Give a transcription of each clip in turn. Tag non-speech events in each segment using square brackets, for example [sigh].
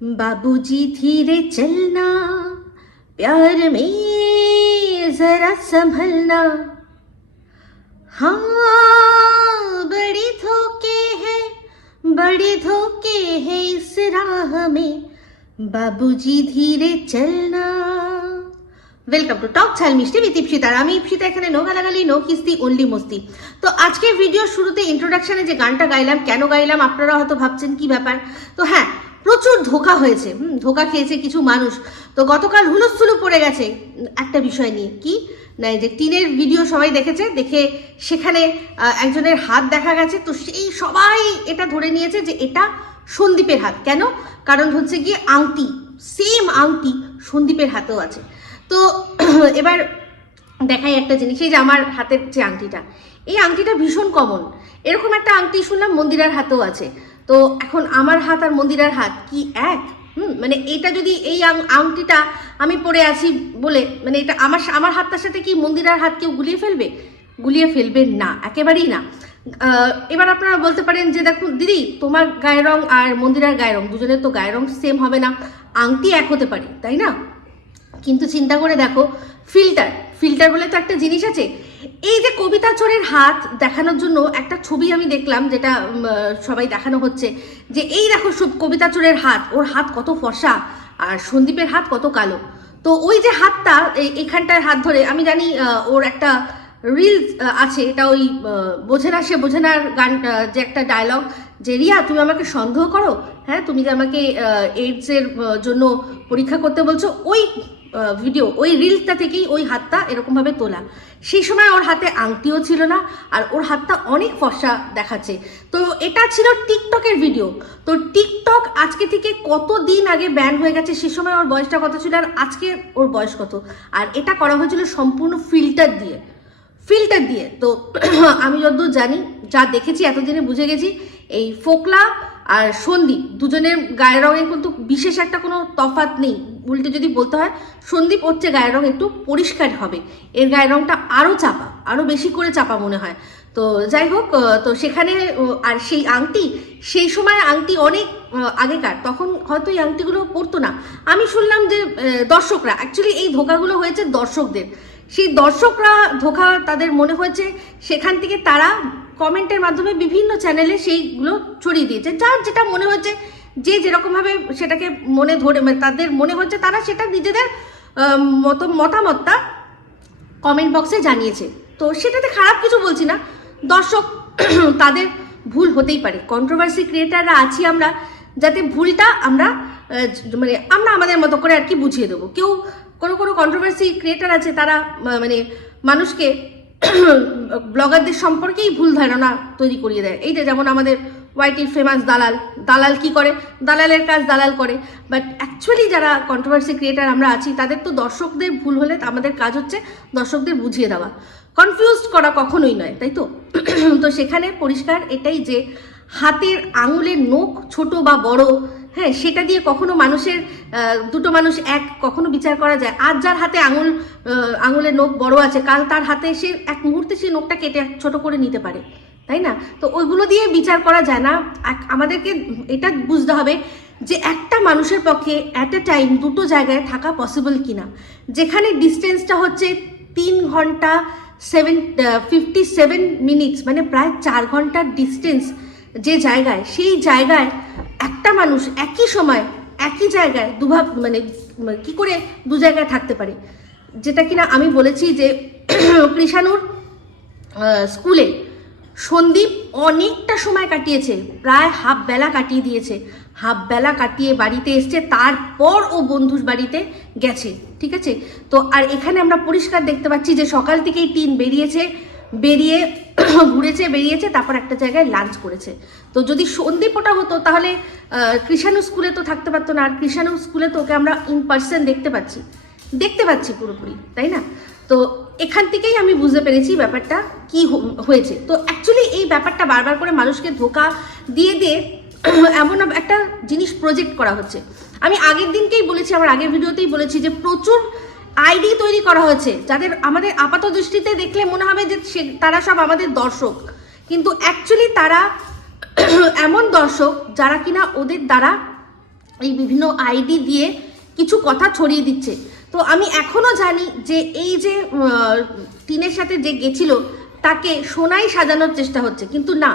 बाबूजी धीरे चलना प्यार में जरा संभलना हाँ बड़ी धोखे है बड़ी धोखे है इस राह में बाबूजी धीरे चलना ওয়েলকাম টু টক ঝাল মিষ্টি উইথ ইপসিতার আমি ইপসিতা এখানে নো গালাগালি নো কিস্তি অনলি মস্তি তো আজকের ভিডিও শুরুতে ইন্ট্রোডাকশনে যে গানটা গাইলাম কেন গাইলাম আপনারা হয়তো ভাবছেন কি ব্যাপার তো হ্যাঁ প্রচুর ধোকা হয়েছে। হুম, ধোকা খেয়েছে কিছু মানুষ। তো গতকাল হুলস্থুলু পড়ে গেছে একটা বিষয় নিয়ে। কি? না যে টিনের ভিডিও সবাই দেখেছে, দেখে সেখানে একজনের হাত দেখা গেছে। তো সেই সবাই এটা ধরে নিয়েছে যে এটা সন্দীপের হাত। কেন? কারণ হচ্ছে গিয়ে আংটি, সেম আংটি সন্দীপের হাতেও আছে। তো [clears throat] এবার দেখাই একটা জিনিস। এই যে আমার হাতের যে আংটিটা, এই আংটিটা ভীষণ কমন এরকম একটা আংটি শুনলাম মন্দিরার হাতেও আছে। তো এখন আমার হাত আর মন্দিরার হাত কি এক? হুম মানে এটা যদি এই আংটিটা আমি পরে আছি বলে মানে এটা আমার আমার হাতটার সাথে কি মন্দিরার হাত কেউ গুলিয়ে ফেলবে? গুলিয়ে ফেলবে না, একেবারেই না। এবার আপনারা বলতে পারেন যে দেখুন, দিদি, তোমার গায়ের রং আর মন্দিরার গায়ের রং দুজনের তো গায়ের রং সেম হবে না। আংটি এক হতে পারে, তাই না? কিন্তু চিন্তা করে দেখো ফিল্টার ফিল্টার বলে তো একটা জিনিস আছে। এই যে কবিতা চোরের হাত দেখানোর জন্য একটা ছবি আমি দেখলাম, যেটা সবাই দেখানো হচ্ছে, যে এই দেখো সব কবিতা চোরের হাত, ওর হাত কত ফর্সা আর সন্দীপের হাত কত কালো। তো ওই যে হাতটা এখানটায় হাত ধরে, আমি জানি ওর একটা রিলস আছে, এটা ওই বোঝে না সে, বোঝে নার গান যে একটা ডায়লগ যে রিয়া, তুমি আমাকে সন্দেহ করো? হ্যাঁ তুমি যে আমাকে এইডসের জন্য পরীক্ষা করতে বলছো? ওই ভিডিও ওই রিলসটা থেকেই ওই হাতটা এরকমভাবে তোলা। সেই সময় ওর হাতে আংটিও ছিল না, আর ওর হাতটা অনেক ফর্সা দেখাচ্ছে। তো এটা ছিল টিকটকের ভিডিও তো টিকটক আজকে থেকে কত দিন আগে ব্যান হয়ে গেছে সে সময় ওর বয়সটা কত ছিল আর আজকে ওর বয়স কত? আর এটা করা হয়েছিল সম্পূর্ণ ফিল্টার দিয়ে। ফিল্টার দিয়ে। তো [clears throat] আমি যতদূর জানি, যা দেখেছি, এতদিনে বুঝে গেছি, এই ফোকলা আর সন্দীপ দুজনের গায়ের রঙে কিন্তু বিশেষ একটা কোনো তফাৎ নেই। উল্টে যদি বলতে হয়, সন্দীপ হচ্ছে গায়ের রং একটু পরিষ্কার হবে। এর গায়ের রংটা আরও চাপা আরও বেশি করে চাপা মনে হয়। তো যাই হোক তো সেখানে আর সেই আংটি, সেই সময় আংটি অনেক আগেকার, তখন হয়তো এই আংটিগুলো পরতো না। আমি শুনলাম যে দর্শকরা অ্যাকচুয়ালি এই ধোকাগুলো হয়েছে দর্শকদের। সেই দর্শকরা ধোকা তাদের মনে হয়েছে, সেখান থেকে তারা কমেন্টের মাধ্যমে বিভিন্ন চ্যানেলে সেইগুলো ছড়িয়ে দিয়েছে। যার যেটা মনে হচ্ছে যে যেরকমভাবে সেটাকে মনে ধরে মানে তাদের মনে হচ্ছে তারা সেটা নিজেদের মত, মতামতটা কমেন্ট বক্সে জানিয়েছে। তো সেটাতে খারাপ কিছু বলছি না। দর্শক, [clears throat] তাদের ভুল হতেই পারে। কন্ট্রোভার্সি ক্রিয়েটাররা আছি আমরা, যাতে ভুলটা আমরা মানে আমরা আমাদের মতো করে আর কি বুঝিয়ে দেবো। কেউ, কোনো কোনো কন্ট্রোভার্সি ক্রিয়েটার আছে, তারা মানে মানুষকে [clears throat] ব্লগারদের সম্পর্কেই ভুল ধারণা তৈরি করিয়ে দেয়। এই যে যেমন আমাদের ওয়াইটির ফেমাস দালাল। দালাল কি করে? দালালের কাজ দালাল করে। বাট অ্যাকচুয়ালি যারা কন্ট্রোভার্সি ক্রিয়েটার আমরা আছি, তাদের তো দর্শকদের ভুল হলে আমাদের কাজ হচ্ছে দর্শকদের বুঝিয়ে দেওয়া। কনফিউজড করা কখনোই নয়, তাই তো? [clears throat] তো সেখানে পরিষ্কার এটাই যে, হাতের আঙুলের নখ ছোট বা বড় হ্যাঁ সেটা দিয়ে কখনো মানুষের দুটো মানুষ এক, কখনো বিচার করা যায়। আজ যার হাতে আঙুল আঙুলের নখ বড় আছে, কাল তার হাতে সে এক মুহূর্তে সে নখটা কেটে ছোট করে নিতে পারে। তাই না? তো ওইগুলো দিয়ে বিচার করা যায় না। আমাদেরকে এটা বুঝতে হবে যে একটা মানুষের পক্ষে অ্যাট এ টাইম দুটো জায়গায় থাকা পসিবল কিনা। যেখানে ডিস্টেন্সটা হচ্ছে তিন ঘণ্টা সেভেন ফিফটি সেভেন মিনিটস মানে প্রায় চার ঘণ্টার ডিস্টেন্স যে জায়গায়, সেই জায়গায় একটা মানুষ একই সময়, একই জায়গায় দুভাব মানে কি করে দু জায়গায় থাকতে পারে? যেটা কিনা আমি বলেছি যে [clears throat] কৃষাণুর স্কুলে সন্দীপ অনেকটা সময় কাটিয়েছে, প্রায় হাফ বেলা কাটিয়ে দিয়েছে। হাফ বেলা কাটিয়ে বাড়িতে এসছে, তারপর ও বন্ধুর বাড়িতে গেছে, ঠিক আছে? তো আর এখানে আমরা পরিষ্কার দেখতে পাচ্ছি যে সকাল থেকেই টিন বেরিয়েছে, বেরিয়ে [coughs] ঘুরেছে, বেরিয়েছে, তারপর একটা জায়গায় লাঞ্চ করেছে। তো যদি সন্দীপ ওটা হতো, তাহলে কৃষাণু স্কুলে তো থাকতে পারতো না, আর কৃষাণু স্কুলে তো ওকে আমরা ইন পার্সন দেখতে পাচ্ছি। দেখতে পাচ্ছি পুরোপুরি, তাই না? তো এখান থেকেই আমি বুঝতে পেরেছি ব্যাপারটা কি হয়েছে। তো অ্যাকচুয়ালি এই ব্যাপারটা বারবার করে মানুষকে ধোকা দিয়ে দিয়ে [clears throat] এমন একটা জিনিস প্রজেক্ট করা হচ্ছে। আমি আগের দিনকেই বলেছি, আমার আগের ভিডিওতেই বলেছি যে প্রচুর আইডি তৈরি করা হয়েছে, যাদের আমাদের আপাত দৃষ্টিতে দেখলে মনে হবে যে তারা সব আমাদের দর্শক। কিন্তু অ্যাকচুয়ালি তারা [clears throat] এমন দর্শক যারা কিনা ওদের দ্বারা এই বিভিন্ন আইডি দিয়ে কিছু কথা ছড়িয়ে দিচ্ছে। তো আমি এখনও জানি যে এই যে টিনের সাথে যে গেছিল, তাকে সোনাই সাজানোর চেষ্টা হচ্ছে। কিন্তু না,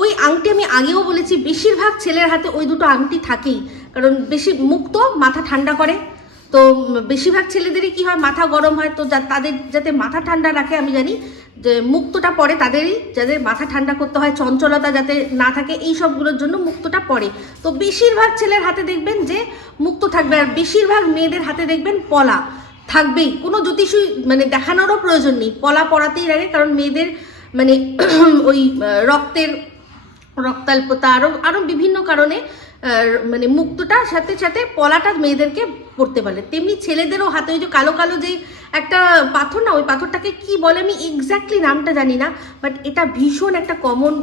ওই আংটি আমি আগেও বলেছি, বেশিরভাগ ছেলের হাতে ওই দুটো আংটি থাকেই। কারণ বেশি মুক্ত মাথা ঠান্ডা করে। তো বেশিরভাগ ছেলেদেরই কি হয়, মাথা গরম হয়। তো তাদের যাতে মাথা ঠান্ডা রাখে, আমি জানি। যে মুক্তটা পরে তাদেরই, যাদের মাথা ঠান্ডা করতে হয়, চঞ্চলতা যাতে না থাকে, এই সবগুলোর জন্য মুক্তটা পড়ে। তো বেশিরভাগ ছেলের হাতে দেখবেন যে মুক্ত থাকবে আর বেশিরভাগ মেয়েদের হাতে দেখবেন পলা থাকবেই। কোনো জ্যোতিষী মানে দেখানোরও প্রয়োজন নেই। পলা পড়াতেই লাগে, কারণ মেয়েদের মানে [clears throat] ওই রক্তের রক্তাল্পতা আরও আরও বিভিন্ন কারণে মানে মুক্তটার সাথে সাথে পলাটা মেয়েদেরকে পড়তে পারে তেমনি ছেলেদেরও হাতে ওই যে কালো কালো যেই একটা পাথর না, ওই পাথরটাকে কি বলে আমি এক্স্যাক্টলি নামটা জানি না বাট এটা ভীষণ একটা কমন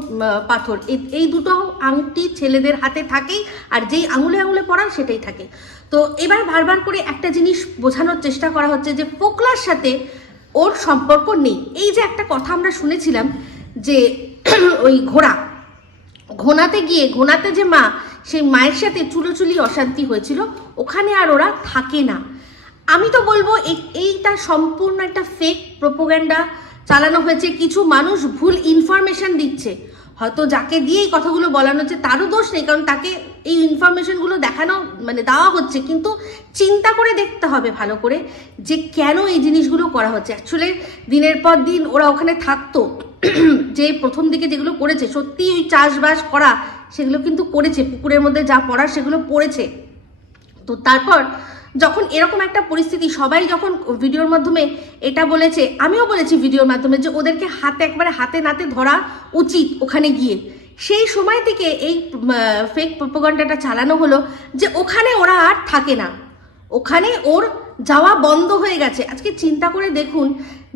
পাথর। এই দুটো আংটি ছেলেদের হাতে থাকেই, আর যেই আঙুলে আঙুলে পড়া সেটাই থাকে। তো এবার বারবার করে একটা জিনিস বোঝানোর চেষ্টা করা হচ্ছে যে পোকলার সাথে ওর সম্পর্ক নেই। এই যে একটা কথা আমরা শুনেছিলাম যে [clears throat] ওই ঘোড়া ঘোনাতে গিয়ে, ঘোনাতে যে মা, সেই মায়ের সাথে চুলোচুলি অশান্তি হয়েছিল, ওখানে আর ওরা থাকে না। আমি তো বলব এই- এইটা সম্পূর্ণ একটা ফেক প্রোপোগ্যান্ডা চালানো হয়েছে। কিছু মানুষ ভুল ইনফরমেশন দিচ্ছে। হয়তো যাকে দিয়ে এই কথাগুলো বলানো হচ্ছে, তারও দোষ নেই, কারণ তাকে এই ইনফরমেশনগুলো দেখানো মানে দেওয়া হচ্ছে। কিন্তু চিন্তা করে দেখতে হবে ভালো করে যে কেন এই জিনিসগুলো করা হচ্ছে। অ্যাকচুয়ালি দিনের পর দিন ওরা ওখানে থাকতো। যে প্রথম দিকে যেগুলো করেছে সত্যি ওই চাষবাস করা, সেগুলো কিন্তু করেছে। পুকুরের মধ্যে যা পড়ার, সেগুলো পড়েছে। তো তারপর যখন এরকম একটা পরিস্থিতি, সবাই যখন ভিডিওর মাধ্যমে এটা বলেছে, আমিও বলেছি ভিডিওর মাধ্যমে যে ওদেরকে হাতে একবারে হাতে নাতে ধরা উচিত ওখানে গিয়ে। সেই সময় থেকে এই ফেক প্রোপাগান্ডাটা চালানো হলো যে ওখানে ওরা আর থাকে না। ওখানে ওর যাওয়া বন্ধ হয়ে গেছে। আজকে চিন্তা করে দেখুন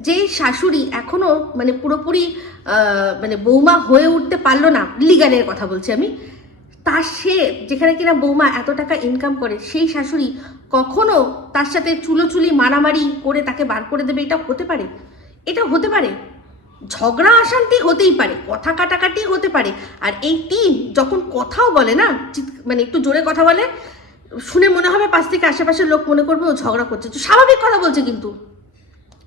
যে শাশুড়ি এখনও মানে পুরোপুরি মানে বৌমা হয়ে উঠতে পারল না, লিগালের কথা বলছি আমি, তার সে যেখানে কিনা বৌমা এত টাকা ইনকাম করে, সেই শাশুড়ি কখনো তার সাথে চুলোচুলি মারামারি করে তাকে বার করে দেবে, এটা হতে পারে? এটা হতে পারে। ঝগড়া অশান্তি হতেই পারে, কথা কাটাকাটি হতে পারে। আর এই টিম যখন কথাও বলে না মানে একটু জোরে কথা বলে, শুনে মনে হবে পাশ থেকে আশেপাশের লোক মনে করবে ও ঝগড়া করছে। স্বাভাবিক কথা বলছে কিন্তু।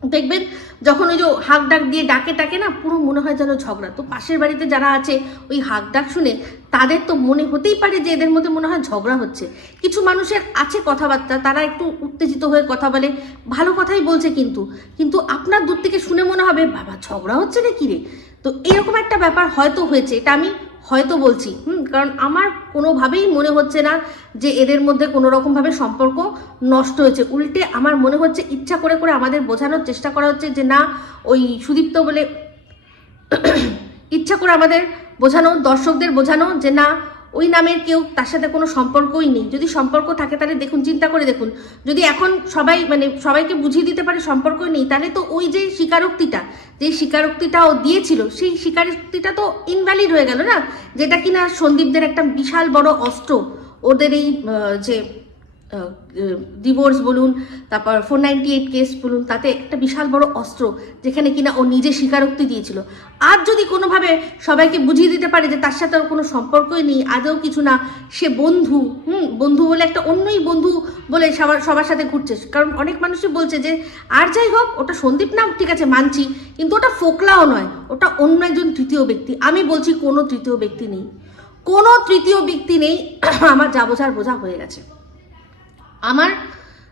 দেখবেন যখন ওই যে হাঁক ডাক দিয়ে ডাকে টাকে না, পুরো মনে হয় যেন ঝগড়া। তো পাশের বাড়িতে যারা আছে, ওই হাঁক ডাক শুনে তাদের তো মনে হতেই পারে যে এদের মধ্যে মনে হয় ঝগড়া হচ্ছে। কিছু মানুষের আছে কথাবার্তা, তারা একটু উত্তেজিত হয়ে কথা বলে, ভালো কথাই বলছে কিন্তু। কিন্তু আপনার দূর থেকে শুনে মনে হবে, বাবা, ঝগড়া হচ্ছে না কি রে? তো এরকম একটা ব্যাপার হয়তো হয়েছে, এটা আমি হয়তো বলছি। হুম, কারণ আমার কোনোভাবেই মনে হচ্ছে না যে এদের মধ্যে কোনো রকমভাবে সম্পর্ক নষ্ট হয়েছে। উল্টে আমার মনে হচ্ছে ইচ্ছা করে করে আমাদের বোঝানোর চেষ্টা করা হচ্ছে যে না, ওই সুদীপ্ত বলে [coughs] ইচ্ছা করে আমাদের বোঝানো, দর্শকদের বোঝানো যে না ওই নামের কেউ তার সাথে কোনো সম্পর্কই নেই। যদি সম্পর্ক থাকে তাহলে দেখুন, চিন্তা করে দেখুন। যদি এখন সবাই মানে সবাইকে বুঝিয়ে দিতে পারে সম্পর্কই নেই, তাহলে তো ওই যে স্বীকারোক্তিটা যে স্বীকারোক্তিটা ও দিয়েছিল, সেই স্বীকারোক্তিটা তো ইনভ্যালিড হয়ে গেল না? যেটা কিনা সন্দীপদের একটা বিশাল বড় অস্ত্র। ওদের এই যে ডিভোর্স বলুন, তারপর ফোর নাইনটি এইট কেস বলুন, তাতে একটা বিশাল বড় অস্ত্র যেখানে কিনা ও নিজে স্বীকারোক্তি দিয়েছিল। আর যদি কোনোভাবে সবাইকে বুঝিয়ে দিতে পারে যে তার সাথে ওর কোনো সম্পর্কই নেই, আদৌ কিছু না, সে বন্ধু, হুম, বন্ধু বলে একটা অন্যই বন্ধু বলে সবার সবার সাথে ঘুরছে। কারণ অনেক মানুষই বলছে যে, আর যাই হোক, ওটা সন্দীপ নাম, ঠিক আছে, মানছি, কিন্তু ওটা ফোকলাও নয়, ওটা অন্য একজন তৃতীয় ব্যক্তি। আমি বলছি কোনো তৃতীয় ব্যক্তি নেই। কোনো তৃতীয় ব্যক্তি নেই, আমার যা বোঝার বোঝা হয়ে গেছে। আমার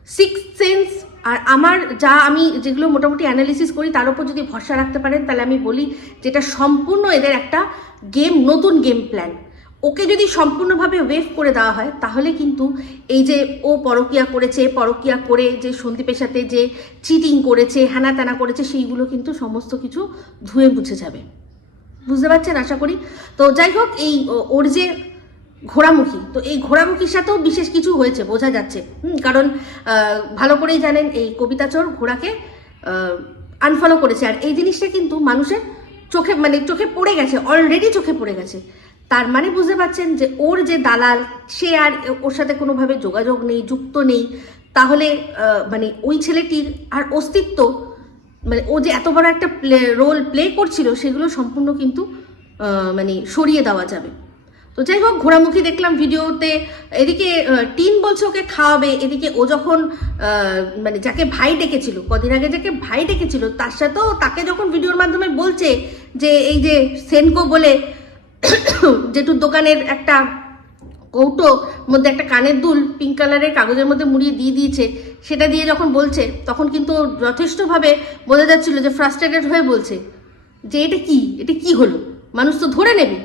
সিক্স সেন্স আর আমার যা আমি যেগুলো মোটামুটি অ্যানালিসিস করি, তার উপর যদি ভরসা রাখতে পারেন, তাহলে আমি বলি যেটা সম্পূর্ণ এদের একটা গেম নতুন গেম প্ল্যান ওকে যদি সম্পূর্ণভাবে ওয়েভ করে দেওয়া হয়, তাহলে কিন্তু এই যে ও পরকিয়া করেছে, পরকিয়া করে যে সন্দীপের সাথে যে চিটিং করেছে হ্যানা ত্যানা করেছে, সেইগুলো কিন্তু সমস্ত কিছু ধুয়ে মুছে যাবে। বুঝতে পারছেন? আশা করি। তো যাই হোক, এই ওর যে ঘোড়ামুখী। তো এই ঘোড়ামুখীর সাথেও বিশেষ কিছু হয়েছে, বোঝা যাচ্ছে। কারণ ভালো করেই জানেন, এই কবিতা চোর ঘোড়াকে আনফলো করেছে। আর এই জিনিসটা কিন্তু মানুষের চোখে মানে চোখে পড়ে গেছে অলরেডি চোখে পড়ে গেছে। তার মানে বুঝতে পারছেন যে ওর যে দালাল, সে আর ওর সাথে কোনোভাবে যোগাযোগ নেই, যুক্ত নেই। তাহলে মানে ওই ছেলেটির আর অস্তিত্ব মানে ও যে এত বড় একটা প্লে রোল প্লে করছিল, সেগুলো সম্পূর্ণ কিন্তু মানে সরিয়ে দেওয়া যাবে। তো যাই হোক ঘোরামুখী দেখলাম ভিডিওতে। এদিকে টিন বলছে ওকে খাওয়াবে। এদিকে ও যখন মানে যাকে ভাই ডেকেছিল, কদিন আগে যাকে ভাই ডেকেছিল, তার সাথেও তাকে যখন ভিডিওর মাধ্যমে বলছে যে, এই যে সেনকো বলে, [coughs] জেঠুর দোকানের একটা কৌটো, মধ্যে একটা কানের দুল পিঙ্ক কালারের কাগজের মধ্যে মুড়িয়ে দিয়ে দিয়েছে, সেটা দিয়ে যখন বলছে, তখন কিন্তু যথেষ্টভাবে বোঝা যাচ্ছিল যে ফ্রাস্ট্রেটেড হয়ে বলছে, যে এটা কি? এটা কি হলো? মানুষ তো ধরে নেবে।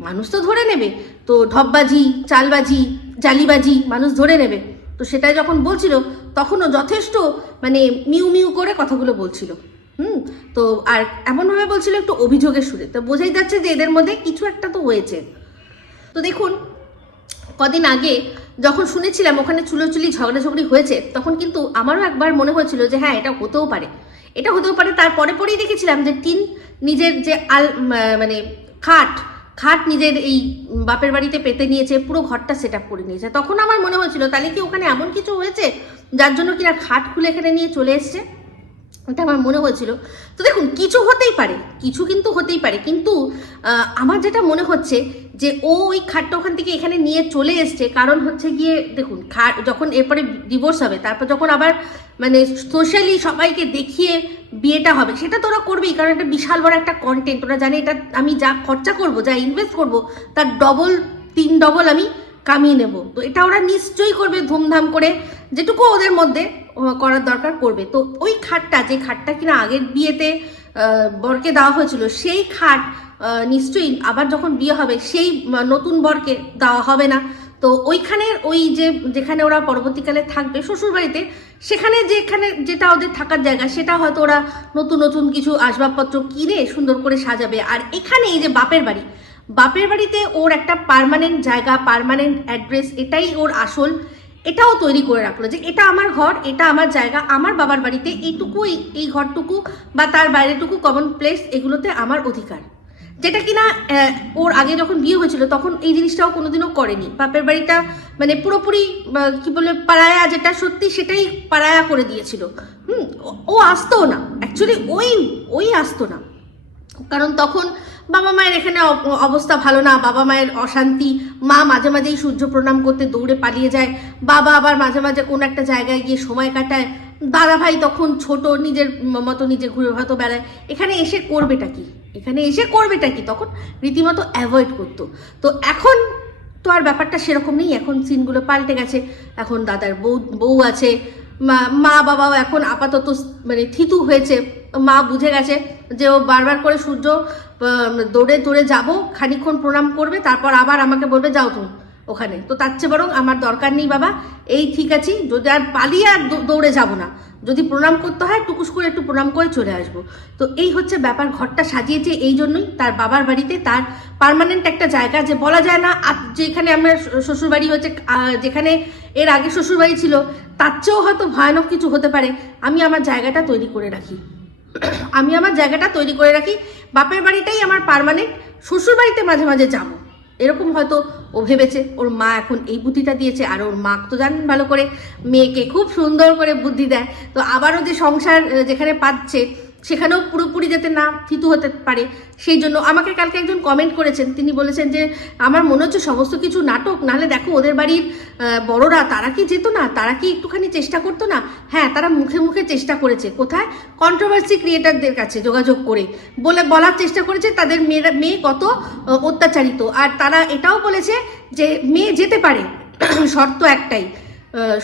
মানুষ তো ধরে নেবে। তো ঢপবাজি, চালবাজি, জালিবাজি মানুষ ধরে নেবে। তো সেটাই যখন বলছিল, তখনও যথেষ্ট মানে মিউ মিউ করে কথাগুলো বলছিল। হুম? তো আর এমনভাবে বলছিল একটু অভিযোগের সুরে। তো বোঝাই যাচ্ছে যে এদের মধ্যে কিছু একটা তো হয়েছে। তো দেখুন, কদিন আগে যখন শুনেছিলাম ওখানে চুলোচুলি, ঝগড়াঝগড়ি হয়েছে, তখন কিন্তু আমারও একবার মনে হয়েছিল যে হ্যাঁ এটা হতেও পারে। এটা হতেও পারে, তারপরে পরেই দেখেছিলাম যে টিন নিজের যে আল মানে খাট খাট নিজের এই বাপের বাড়িতে পেতে নিয়েছে, পুরো ঘরটা সেট আপ করে নিয়েছে। তখন আমার মনে হয়েছিল, তাহলে কি ওখানে এমন কিছু হয়েছে, যার জন্য কিনা খাট খুলে এখানে নিয়ে চলে এসছে? এটা আমার মনে হয়েছিল। তো দেখুন, কিছু হতেই পারে, কিছু কিন্তু হতেই পারে। কিন্তু আমার যেটা মনে হচ্ছে যে, ও ওই খাটটা ওখান থেকে এখানে নিয়ে চলে এসছে, কারণ হচ্ছে গিয়ে, দেখুন খাট যখন এরপরে ডিভোর্স হবে, তারপর যখন আবার মানে সোশ্যালি সবাইকে দেখিয়ে বিয়েটা হবে, সেটা তো ওরা করবেই, কারণ এটা বিশাল বড় একটা কন্টেন্ট ওরা জানে এটা, আমি যা খরচা করব, যা ইনভেস্ট করব, তার ডবল তিন ডবল আমি কামিয়ে নেব। তো এটা ওরা নিশ্চয়ই করবে ধুমধাম করে, যেটুকু ওদের মধ্যে। করার দরকার করবে তো ওই খাটটা, যে খাটটা কিনা আগের বিয়েতে বরকে দেওয়া হয়েছিল, সেই খাট নিশ্চয়ই আবার যখন বিয়ে হবে, সেই নতুন বরকে দেওয়া হবে না। তো ওইখানের ওই যে, যেখানে ওরা পরবর্তীকালে থাকবে, শ্বশুরবাড়িতে, সেখানে যেখানে যেটা ওদের থাকার জায়গা, সেটা হয়তো ওরা নতুন নতুন কিছু আসবাবপত্র কিনে সুন্দর করে সাজাবে। আর এখানে এই যে বাপের বাড়ি, বাপের বাড়িতে ওর একটা পারমানেন্ট জায়গা পার্মানেন্ট অ্যাড্রেস এটাই ওর আসল। এটাও তৈরি করে রাখল যে এটা আমার ঘর, এটা আমার জায়গা, আমার বাবার বাড়িতে এইটুকু, এই ঘরটুকু বা তার বাইরেটুকু কমন প্লেস এগুলোতে আমার অধিকার। যেটা কিনা ওর আগে যখন বিয়ে হয়েছিল তখন এই জিনিসটাও কোনোদিনও করেনি। বাপের বাড়িটা মানে পুরোপুরি কি বলে, পাড়ায়া যেটা সত্যি সেটাই পাড়ায়া করে দিয়েছিল। হুম, ও আসতো না। অ্যাকচুয়ালি ওই ওই আসতো না। কারণ তখন বাবা মায়ের এখানে অব- অবস্থা ভালো না, বাবা মায়ের অশান্তি। মা মাঝে মাঝেই সূর্য প্রণাম করতে দৌড়ে পালিয়ে যায়। বাবা আবার মাঝে মাঝে কোনো একটা জায়গায় গিয়ে সময় কাটায়। দাদা ভাই তখন ছোট, নিজের মতো নিজে ঘুরে হয়তো বেড়ায়। এখানে এসে করবেটা কি? এখানে এসে করবেটা কি? তখন রীতিমতো অ্যাভয়েড করতো। তো এখন তো আর ব্যাপারটা সেরকম নেই। এখন সিনগুলো পাল্টে গেছে। এখন দাদার বউ বউ আছে। মা বাবাও এখন আপাতত মানে থিতু হয়েছে। মা বুঝে গেছে যে ও বারবার করে সূর্য দৌড়ে দৌড়ে যাব, খানিকক্ষণ প্রণাম করবে, তারপর আবার আমাকে বলবে, যাও তুমি ওখানে। তো তার চেয়ে বরং আমার দরকার নেই বাবা, এই ঠিক আছি, যদি আর পালিয়ে আর দৌড়ে যাব না। যদি প্রণাম করতে হয়, টুকুস করে একটু প্রণাম করে চলে আসব। তো এই হচ্ছে ব্যাপার, ঘরটা সাজিয়েছে এই জন্যই তার বাবার বাড়িতে তার পার্মানেন্ট একটা জায়গা যে বলা যায় না যেখানে আমার শ্বশুরবাড়ি হচ্ছে যেখানে এর আগে শ্বশুরবাড়ি ছিল, তার চেয়েও হয়তো ভয়ানক কিছু হতে পারে। আমি আমার জায়গাটা তৈরি করে রাখি। আমি আমার জায়গাটা তৈরি করে রাখি। বাপের বাড়িটাই আমার পারমানেন্ট শ্বশুর বাড়িতে মাঝে মাঝে যাব। এরকম হয়তো ও ভেবেছে, ওর মা এখন এই বুদ্ধিটা দিয়েছে, আর ওর মা তো জানেন ভালো করে, মেয়েকে খুব সুন্দর করে বুদ্ধি দেয়। তো আবারও যে সংসার যেখানে পাচ্ছে সেখানেও পুরোপুরি যাতে না থিতু হতে পারে, সেই জন্য আমাকে কালকে একজন কমেন্ট করেছেন। তিনি বলেছেন যে, আমার মনে হচ্ছে সমস্ত কিছু নাটক, নাহলে দেখো ওদের বাড়ির বড়রা তারা কি যেত না? তারা কি একটুখানি চেষ্টা করতো না? হ্যাঁ তারা মুখে মুখে চেষ্টা করেছে। কোথায়? কন্ট্রোভার্সি ক্রিয়েটারদের কাছে যোগাযোগ করে। বলে, বলার চেষ্টা করেছে তাদের মেয়েরা, মেয়ে কত অত্যাচারিত। আর তারা এটাও বলেছে যে, মেয়ে যেতে পারে। [clears throat] শর্ত একটাই।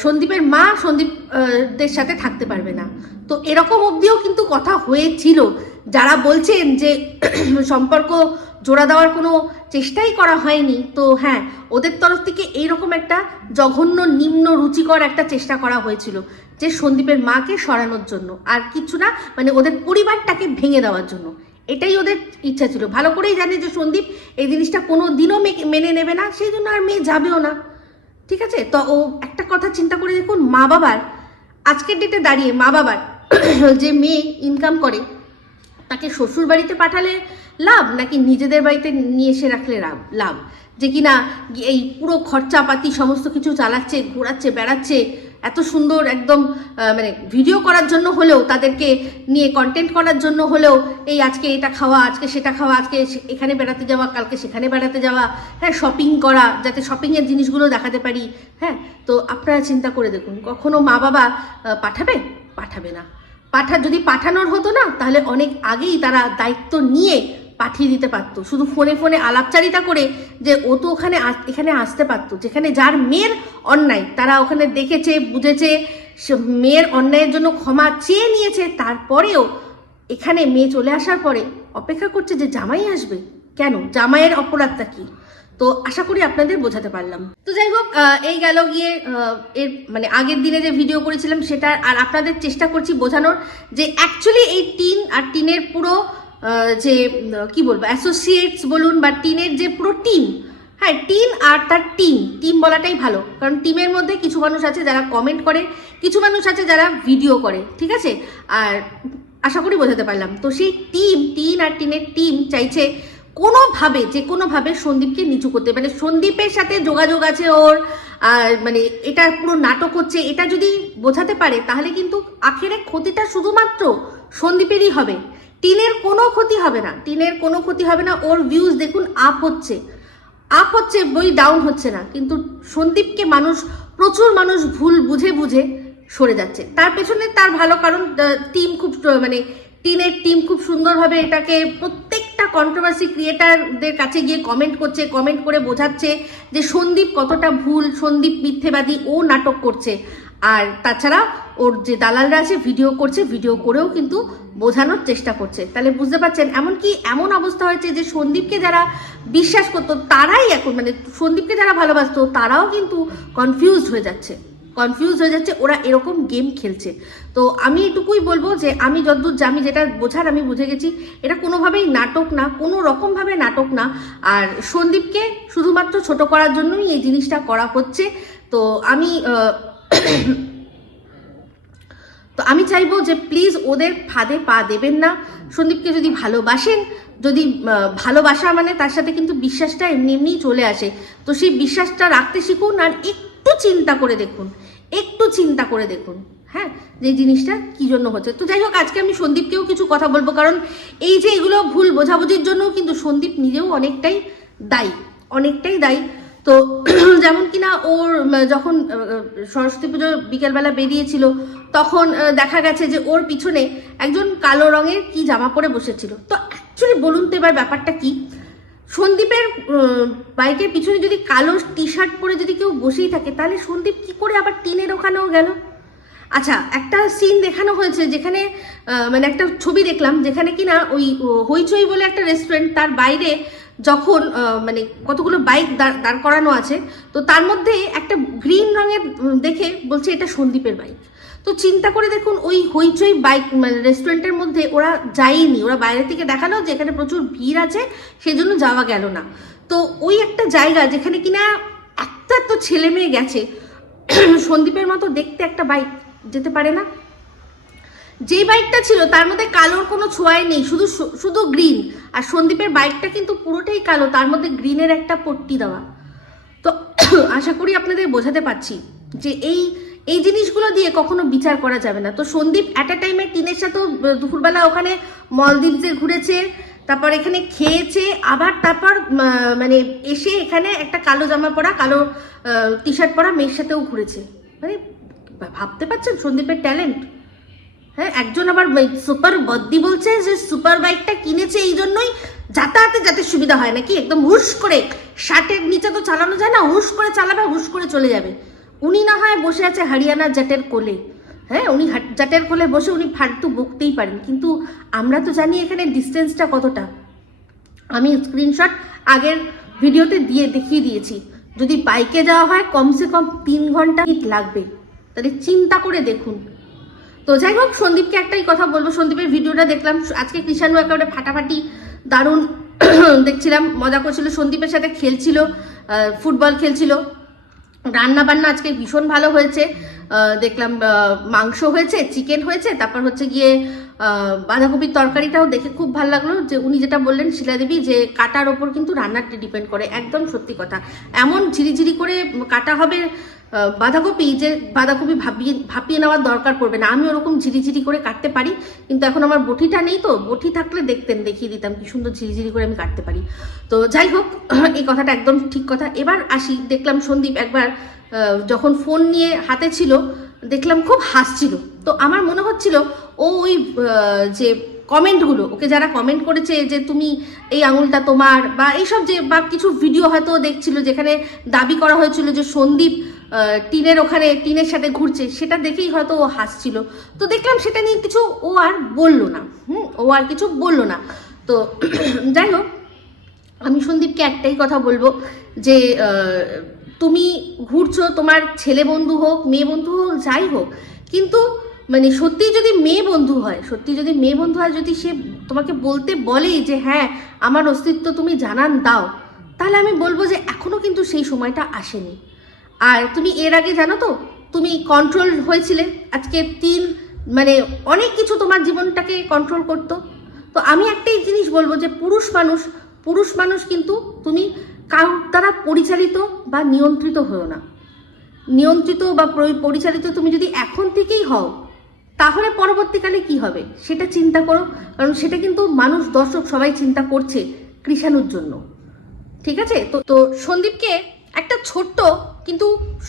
সন্দীপের মা সন্দীপদের সাথে থাকতে পারবে না। তো এরকম অবধিও কিন্তু কথা হয়েছিল। যারা বলছেন যে [clears throat] সম্পর্ক জোড়া দেওয়ার কোনো চেষ্টাই করা হয়নি, তো হ্যাঁ ওদের তরফ থেকে এইরকম একটা জঘন্য, নিম্ন, রুচিকর একটা চেষ্টা করা হয়েছিল যে সন্দীপের মাকে সরানোর জন্য, আর কিছু না মানে ওদের পরিবারটাকে ভেঙে দেওয়ার জন্য। এটাই ওদের ইচ্ছা ছিল। ভালো করেই জানে যে সন্দীপ এই জিনিসটা কোনো দিনও মেনে নেবে না, সেই জন্য আর মেয়ে যাবেও না। ঠিক আছে? তো ও একটা কথা চিন্তা করে দেখুন, মা বাবার, আজকের ডেটে দাঁড়িয়ে মা বাবার [clears throat] যে মেয়ে ইনকাম করে, তাকে শ্বশুর বাড়িতে পাঠালে লাভ নাকি নিজেদের বাড়িতে নিয়ে এসে রাখলে লাভ? যে কিনা এই পুরো খরচাপাতি সমস্ত কিছু চালাচ্ছে, ঘোরাচ্ছে, বেড়াচ্ছে এত সুন্দর একদম মানে ভিডিও করার জন্য হলেও, তাদেরকে নিয়ে কন্টেন্ট করার জন্য হলেও, এই আজকে এটা খাওয়া, আজকে সেটা খাওয়া, আজকে এখানে বেড়াতে যাওয়া, কালকে সেখানে বেড়াতে যাওয়া হ্যাঁ শপিং করা, যাতে শপিংয়ের জিনিসগুলো দেখাতে পারি হ্যাঁ। তো আপনারা চিন্তা করে দেখুন, কখনো মা বাবা পাঠাবে? পাঠাবে না। পাঠা, যদি পাঠানোর হতো না, তাহলে অনেক আগেই তারা দায়িত্ব নিয়ে পাঠিয়ে দিতে পারতো। শুধু ফোনে ফোনে আলাপচারিতা করে যে ও তো ওখানে এখানে আসতে পারতো। যেখানে যার মেয়ের অন্যায়, তারা ওখানে দেখেছে, বুঝেছে, সে মেয়ের অন্যায়ের জন্য ক্ষমা চেয়ে নিয়েছে। তারপরেও এখানে মেয়ে চলে আসার পরে অপেক্ষা করছে যে জামাই আসবে। কেন? জামাইয়ের অপরাধটা কি? তো আশা করি আপনাদের বোঝাতে পারলাম। তো যাই হোক এই গেল গিয়ে এর মানে আগের দিনে যে ভিডিও করেছিলাম সেটা, আর আপনাদের চেষ্টা করছি বোঝানোর যে অ্যাকচুয়ালি এই টিন আর টিনের পুরো যে, কি বলব অ্যাসোসিয়েটস বলুন বা টিনের যে পুরো টিম হ্যাঁ টিম আর তার টিম টিম বলাটাই ভালো। কারণ টিমের মধ্যে কিছু মানুষ আছে যারা কমেন্ট করে, কিছু মানুষ আছে যারা ভিডিও করে, ঠিক আছে? আর আশা করি বোঝাতে পারলাম। তো সেই টিম টিন আর টিনের টিম চাইছে কোনোভাবে, যে কোনোভাবে সন্দীপকে নিচু করতে। মানে সন্দীপের সাথে যোগাযোগ আছে ওর, আর মানে এটা পুরো নাটক হচ্ছে, এটা যদি বোঝাতে পারে, তাহলে কিন্তু আখেরে ক্ষতিটা শুধুমাত্র সন্দীপেরই হবে। টিনের কোনো ক্ষতি হবে না, টিনের কোনো ক্ষতি হবে না, ওর ভিউজ দেখুন আপ হচ্ছে। আপ হচ্ছে বই ডাউন হচ্ছে না। কিন্তু সন্দীপকে মানুষ, প্রচুর মানুষ ভুল বুঝে বুঝে সরে যাচ্ছে। তার পেছনে তার ভালো কারণ টিম খুব মানে টিনের টিম খুব সুন্দরভাবে এটাকে প্রত্যেকটা কন্ট্রোভার্সি ক্রিয়েটারদের কাছে গিয়ে কমেন্ট করছে কমেন্ট করে বোঝাচ্ছে যে সন্দীপ কতটা ভুল, সন্দীপ মিথ্যেবাদী, ও নাটক করছে। আর তাছাড়া ওর যে দালালরা আছে, ভিডিও করছে, ভিডিও করেও কিন্তু বোঝানোর চেষ্টা করছে। তাহলে বুঝতে পারছেন, এমনকি এমন অবস্থা হয়েছে যে সন্দীপকে যারা বিশ্বাস করতো, তারাই এখন মানে সন্দীপকে যারা ভালোবাসতো, তারাও কিন্তু কনফিউজড হয়ে যাচ্ছে। কনফিউজ হয়ে যাচ্ছে, ওরা এরকম গেম খেলছে। তো আমি এটুকুই বলব যে, আমি যতদূর আমি যেটা বোঝার আমি বুঝে গেছি, এটা কোনোভাবেই নাটক না, কোনো রকমভাবে নাটক না। আর সন্দীপকে শুধুমাত্র ছোট করার জন্যই এই জিনিসটা করা হচ্ছে। তো আমি তো আমি চাইব যে প্লিজ ওদের ফাঁদে পা দেবেন না। সন্দীপকে যদি ভালোবাসেন, যদি ভালোবাসা মানে তার সাথে কিন্তু বিশ্বাসটা এমনি এমনিই চলে আসে। তো সেই বিশ্বাসটা রাখতে শিখুন আর একটু চিন্তা করে দেখুন, একটু চিন্তা করে দেখুন হ্যাঁ যে জিনিসটা কি জন্য হচ্ছে। তো যাই হোক, আজকে আমি সন্দীপকেও কিছু কথা বলব, কারণ এই যে এগুলো ভুল বোঝাবুঝির জন্যও কিন্তু সন্দীপ নিজেও অনেকটাই দায়ী অনেকটাই দায়ী। তো [clears throat] যেমন কিনা ওর যখন সরস্বতী পুজো বিকেলবেলা বেরিয়েছিল, তখন দেখা গেছে যে ওর পিছনে একজন কালো রঙের কি জামা পরে বসেছিল। তো অ্যাকচুয়ালি বলুন তো এবার ব্যাপারটা কি? সন্দীপের বাইকের পিছনে যদি কালো টি শার্ট পরে যদি কেউ বসেই থাকে, তাহলে সন্দীপ কি করে আবার টিনের ওখানেও গেল? আচ্ছা একটা সিন দেখানো হয়েছে যেখানে মানে একটা ছবি দেখলাম যেখানে কিনা ওই হইচই বলে একটা রেস্টুরেন্ট তার বাইরে যখন মানে কতগুলো বাইক দাঁড় করানো আছে, তো তার মধ্যে একটা গ্রিন রঙের দেখে বলছে এটা সন্দীপের বাইক তো চিন্তা করে দেখুন, ওই হইচই বাইক মানে রেস্টুরেন্টের মধ্যে ওরা যায়নি। ওরা বাইরে থেকে দেখাল যে এখানে প্রচুর ভিড় আছে সেই জন্য যাওয়া গেল না। তো ওই একটা জায়গা যেখানে কিনা এত এত ছেলে মেয়ে গেছে, সন্দীপের মতো দেখতে একটা বাইক যেতে পারে না। যে বাইকটা ছিল, তার মধ্যে কালোর কোনো ছোঁয়াই নেই, শুধু শুধু গ্রিন। আর সন্দীপের বাইকটা কিন্তু পুরোটাই কালো, তার মধ্যে গ্রিনের একটা পট্টি দেওয়া। তো [coughs] আশা করি আপনাদের বোঝাতে পারছি যে এই এই জিনিসগুলো দিয়ে কখনো বিচার করা যাবে না। তো সন্দীপ অ্যাট আ টাইমে টিনের সাথেও দুপুরবেলা ওখানে মলদ্বীপসে ঘুরেছে, তারপর এখানে খেয়েছে, আবার তারপর মানে এসে এখানে একটা কালো জামা পরা, কালো টি শার্ট পরা মেয়ের সাথেও ঘুরেছে। মানে ভাবতে পারছেন সন্দীপের ট্যালেন্ট হ্যাঁ একজন আবার সুপার বদ্দি বলছে যে সুপার বাইকটা কিনেছে এই জন্যই যাতায়াতে যাতে সুবিধা হয় নাকি? একদম হুশ করে শার্টের নিচে তো চালানো যায় না, হুশ করে চালাবে, হুশ করে চলে যাবে। উনি না হয় বসে আছে হরিয়ানার জাটের কোলে। হ্যাঁ উনি জাটের কোলে বসে উনি ফালতু বকতেই পারেন। কিন্তু আমরা তো জানি এখানে ডিস্টেন্সটা কতটা। আমি স্ক্রিনশট আগের ভিডিওতে দিয়ে দেখিয়ে দিয়েছি। যদি বাইকে যাওয়া হয়, কমসে কম তিন ঘণ্টা লাগবে। তাহলে চিন্তা করে দেখুন। তো যাই হোক সন্দীপকে একটাই কথা বলব। সন্দীপের ভিডিওটা দেখলাম। আজকে কৃষাণু একেবারে ফাটাফাটি, দারুণ [clears throat] দেখছিলাম। মজা করছিল। সন্দীপের সাথে খেলছিল ফুটবল খেলছিল। রান্না বান্না আজকে ভীষণ ভালো হয়েছে। দেখলাম মাংস হয়েছে চিকেন হয়েছে, তারপর হচ্ছে গিয়ে বাঁধাকপির তরকারিটাও দেখে খুব ভালো লাগল যে উনি যেটা বললেন শিলাদেবী যে কাটার ওপর কিন্তু রান্নাটা ডিপেন্ড করে, একদম সত্যি কথা। এমন ঝিরিঝিরি করে কাটা হবে বাঁধাকপি যে বাঁধাকপি ভাপিয়ে ভাপিয়ে নেওয়ার দরকার পড়বে না। আমি ওরকম ঝিরিঝিরি করে কাটতে পারি, কিন্তু এখন আমার বটিটা নেই তো, বটি থাকলে দেখতেন, দেখিয়ে দিতাম কি সুন্দর ঝিরিঝিরি করে আমি কাটতে পারি। তো যাই হোক, [clears throat] এই কথাটা একদম ঠিক কথা। এবার আসি, দেখলাম সন্দীপ একবার যখন ফোন নিয়ে হাতে ছিল, দেখলাম খুব হাসছিল। তো আমার মনে হচ্ছিল, ও ওই যে কমেন্টগুলো, ওকে যারা কমেন্ট করেছে যে তুমি এই আঙুলটা তোমার, বা এইসব যে, বা কিছু ভিডিও হয়তো দেখছিল, যেখানে দাবি করা হয়েছিল যে সন্দীপ টিনের ওখানে, টিনের সাথে ঘুরছে, সেটা দেখেই হয়তো ও হাসছিল। তো দেখলাম সেটা নিয়ে কিছু ও আর বলল না। হুম, ও আর কিছু বলল না। তো [clears throat] যাই হোক, আমি সন্দীপকে একটাই কথা বলব যে তুমি ঘুরছো, তোমার ছেলে বন্ধু হোক, মেয়ে বন্ধু হোক, যাই হোক, কিন্তু মানে সত্যি যদি মেয়ে বন্ধু হয় সত্যি যদি মেয়ে বন্ধু হয়, যদি সে তোমাকে বলতে বলেই যে হ্যাঁ আমার অস্তিত্ব তুমি জানান দাও, তাহলে আমি বলব যে এখনও কিন্তু সেই সময়টা আসেনি। আর তুমি এর আগে জানো তো, তুমি কন্ট্রোল হয়েছিলে, আজকে তিন মানে অনেক কিছু তোমার জীবনটাকে কন্ট্রোল করতো। তো আমি একটাই জিনিস বলব যে পুরুষ মানুষ পুরুষ মানুষ কিন্তু তুমি কারোর দ্বারা পরিচালিত বা নিয়ন্ত্রিত হও না। নিয়ন্ত্রিত বা পরিচালিত তুমি যদি এখন থেকেই হও, তাহলে পরবর্তীকালে কি হবে? সেটা চিন্তা করো, কারণ সেটা কিন্তু মানুষ, দর্শক সবাই চিন্তা করছে কৃষাণুর জন্য। ঠিক আছে? তো তো সন্দীপকে একটা ছোট্ট কিন্তু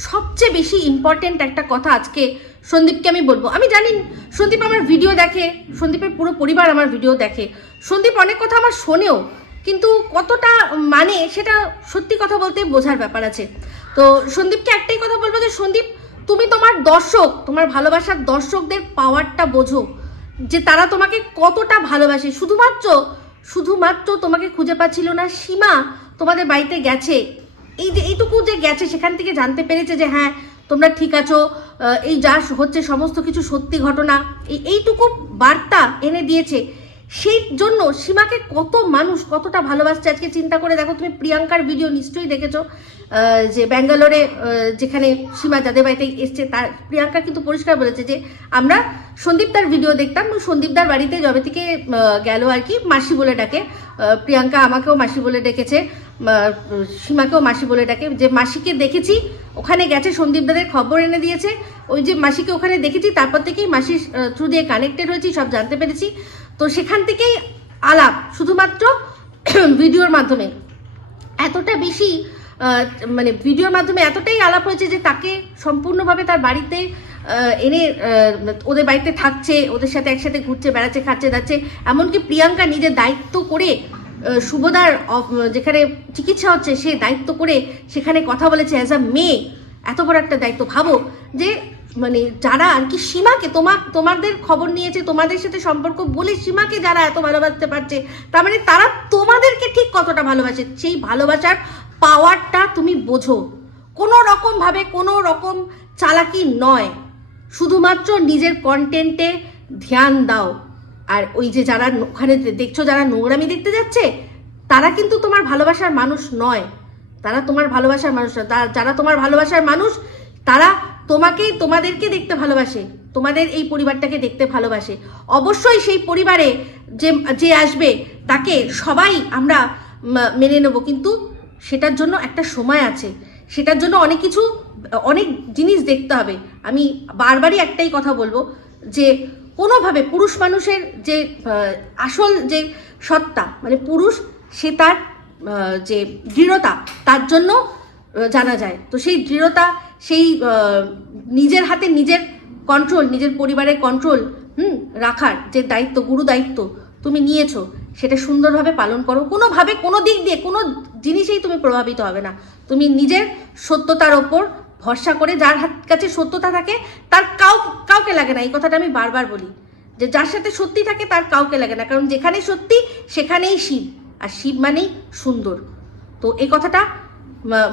সবচেয়ে বেশি ইম্পর্টেন্ট একটা কথা আজকে সন্দীপকে আমি বলব। আমি জানি সন্দীপ আমার ভিডিও দেখে, সন্দীপের পুরো পরিবার আমার ভিডিও দেখে। সন্দীপ অনেক কথা আমার শোনেও কিন্তু কতটা মানে সেটা সত্যি কথা বলতে বোঝার ব্যাপার আছে। তো সন্দীপকে একটাই কথা বলব যে, সন্দীপ, তুমি তোমার দর্শক, তোমার ভালোবাসার দর্শকদের পাওয়ারটা বোঝো, যে তারা তোমাকে কতটা ভালোবাসে। শুধুমাত্র শুধুমাত্র তোমাকে খুঁজে পাচ্ছিল না, সীমা তোমাদের বাড়িতে গেছে। এই যে, এইটুকু যে গেছে, সেখান থেকে জানতে পেরেছে যে হ্যাঁ তোমরা ঠিক আছো এই যা হচ্ছে সমস্ত কিছু সত্যি ঘটনা। এই, এইটুকু বার্তা এনে দিয়েছে। সেই জন্য সীমাকে কত মানুষ কতটা ভালোবাসছে? আজকে চিন্তা করে দেখো, তুমি প্রিয়াঙ্কার ভিডিও নিশ্চয়ই দেখেছ যে ব্যাঙ্গালোরে যেখানে সীমা যাদের বাড়িতে এসছে তার প্রিয়াঙ্কা কিন্তু পরিষ্কার বলেছে যে, আমরা সন্দীপদার ভিডিও দেখতাম সন্দীপদার বাড়িতে যবে থেকে গেল আর কি, মাসি বলে ডাকে। প্রিয়াঙ্কা আমাকেও মাসি বলে ডেকেছে সীমাকেও মাসি বলে ডাকে। যে মাসিকে দেখেছি, ওখানে গেছে সন্দীপদাদের খবর এনে দিয়েছে। ওই যে মাসিকে ওখানে দেখেছি, তারপর থেকেই মাসির থ্রু দিয়ে কানেক্টেড হয়েছি, সব জানতে পেরেছি। তো সেখান থেকেই আলাপ, শুধুমাত্র [clears throat] ভিডিওর মাধ্যমে। এতটা বেশি মানে ভিডিওর মাধ্যমে এতটাই আলাপ হয়েছে যে তাকে সম্পূর্ণভাবে তার বাড়িতে এনে ওদের বাড়িতে থাকছে, ওদের সাথে একসাথে ঘুরছে, বেড়াচ্ছে, খাচ্ছে যাচ্ছে এমনকি প্রিয়াঙ্কা নিজের দায়িত্ব করে শুভদার যেখানে চিকিৎসা হচ্ছে, সে দায়িত্ব করে সেখানে কথা বলেছে অ্যাজ আ মেয়ে। এত বড় একটা দায়িত্ব। ভাবো যে মানে যারা আর কি সীমাকে তোমার তোমাদের খবর নিয়েছে, তোমাদের সাথে সম্পর্ক বলে সীমাকে যারা এত ভালোবাসতে পারছে, তার মানে তারা তোমাদেরকে ঠিক কতটা ভালোবাসে, সেই ভালোবাসার পাওয়ারটা তুমি বোঝো। কোনো রকম ভাবে কোনো রকম চালাকি নয়। শুধুমাত্র নিজের কন্টেন্টে ধ্যান দাও। আর ওই যে যারা ওখানে দেখছ যারা নোংরামি দেখতে যাচ্ছে, তারা কিন্তু তোমার ভালোবাসার মানুষ নয়। তারা তোমার ভালোবাসার মানুষ যারা তোমার ভালোবাসার মানুষ, তারা তোমাকেই তোমাদেরকে দেখতে ভালোবাসে, তোমাদের এই পরিবারটাকে দেখতে ভালোবাসে। অবশ্যই সেই পরিবারে যে যে আসবে, তাকে সবাই আমরা মেনে নেব। কিন্তু সেটার জন্য একটা সময় আছে। সেটার জন্য অনেক কিছু, অনেক জিনিস দেখতে হবে। আমি বারবারই একটাই কথা বলব যে, কোনোভাবে পুরুষ মানুষের যে আসল যে সত্তা মানে পুরুষ, সে তার যে দৃঢ়তা, তার জন্য জানা যায়। তো সেই দৃঢ়তা সেই নিজের হাতে নিজের কন্ট্রোল নিজের পরিবারের কন্ট্রোল হুম, রাখার যে দায়িত্ব, গুরু দায়িত্ব তুমি নিয়েছো, সেটা সুন্দরভাবে পালন করো। কোনোভাবে, কোনো দিক দিয়ে, কোনো জিনিসেই তুমি প্রভাবিত হবে না। তুমি নিজের সত্যতার ওপর ভরসা করে, যার হাত কাছে সত্যতা থাকে, তার কাউ, কাউকে লাগে না। এই কথাটা আমি বারবার বলি যে, যার সাথে সত্যি থাকে, তার কাউকে লাগে না। কারণ যেখানে সত্যি, সেখানেই শিব। আর শিব মানেই সুন্দর। তো এই কথাটা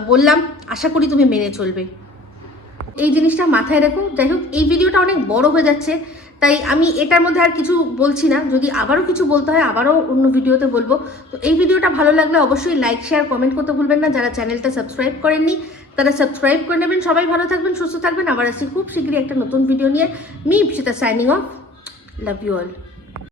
বললাম, আশা করি তুমি মেনে চলবে। এই জিনিসটা মাথায় রেখো। যাই হোক, এই ভিডিওটা অনেক বড় হয়ে যাচ্ছে, তাই আমি এটার মধ্যে আর কিছু বলছি না। যদি আবারও কিছু বলতে হয়, আবারও অন্য ভিডিওতে বলব। তো এই ভিডিওটা ভালো লাগলে অবশ্যই লাইক শেয়ার কমেন্ট করতে ভুলবেন না। যারা চ্যানেলটা সাবস্ক্রাইব করেননি, তারা সাবস্ক্রাইব করে নেবেন। সবাই ভালো থাকবেন, সুস্থ থাকবেন। আবার আসি খুব শীঘ্রই একটা নতুন ভিডিও নিয়ে। Me Ipsita signing off love you all